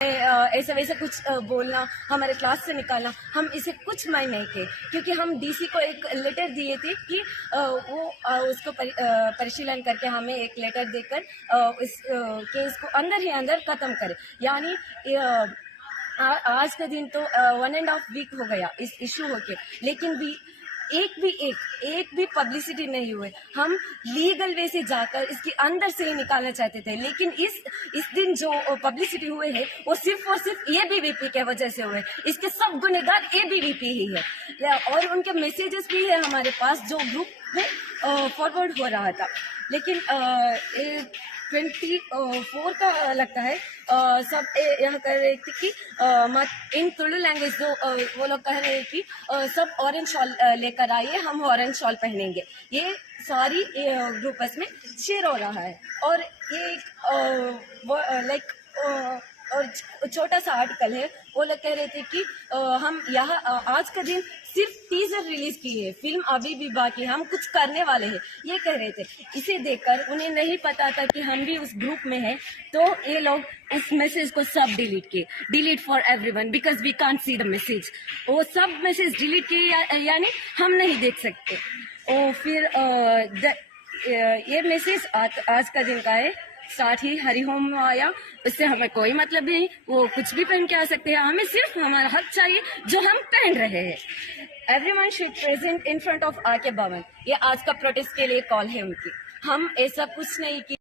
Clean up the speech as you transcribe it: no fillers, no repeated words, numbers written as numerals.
ऐसा वैसा कुछ बोलना, हमारे क्लास से निकालना, हम इसे कुछ मायने नहीं किए, क्योंकि हम डीसी को एक लेटर दिए थे कि वो उसको परिशीलन करके हमें एक लेटर देकर इस केस को अंदर ही अंदर ख़त्म करे। यानी आज का दिन तो 1.5 वीक हो गया इस इशू होके, लेकिन भी एक भी पब्लिसिटी नहीं हुए। हम लीगल वे से जाकर इसके अंदर से ही निकालना चाहते थे, लेकिन इस दिन जो पब्लिसिटी हुए है वो सिर्फ और सिर्फ एबीवीपी के वजह से हुए। इसके सब गुनहगार एबीवीपी ही है, और उनके मैसेजेस भी है हमारे पास जो ग्रुप में फॉरवर्ड हो रहा था। लेकिन 24 का लगता है सब यह कह रहे थे कि इन तुलु लैंग्वेज जो वो लोग कह रहे हैं कि सब ऑरेंज शॉल लेकर आइए, हम ऑरेंज शॉल पहनेंगे। ये सारी ग्रुप्स में शेयर हो रहा है, और ये लाइक और छोटा सा आर्टिकल है। वो लोग कह रहे थे कि हम यहाँ आज का दिन सिर्फ टीजर रिलीज की है, फिल्म अभी भी बाकी, हम कुछ करने वाले हैं, ये कह रहे थे। इसे देखकर उन्हें नहीं पता था कि हम भी उस ग्रुप में हैं, तो ये लोग उस मैसेज को सब डिलीट किए, delete for everyone because we can't see the message. वो सब मैसेज डिलीट किए, यानी हम नहीं देख सकते। और फिर ये मैसेज आज का दिन का है, साथ ही हरिओम में आया, उससे हमें कोई मतलब नहीं, वो कुछ भी पहन के आ सकते हैं, हमें सिर्फ हमारा हक चाहिए जो हम पहन रहे हैं। Everyone should present in front of R K Bhavan, ये आज का प्रोटेस्ट के लिए कॉल है उनकी। हम ऐसा कुछ नहीं कि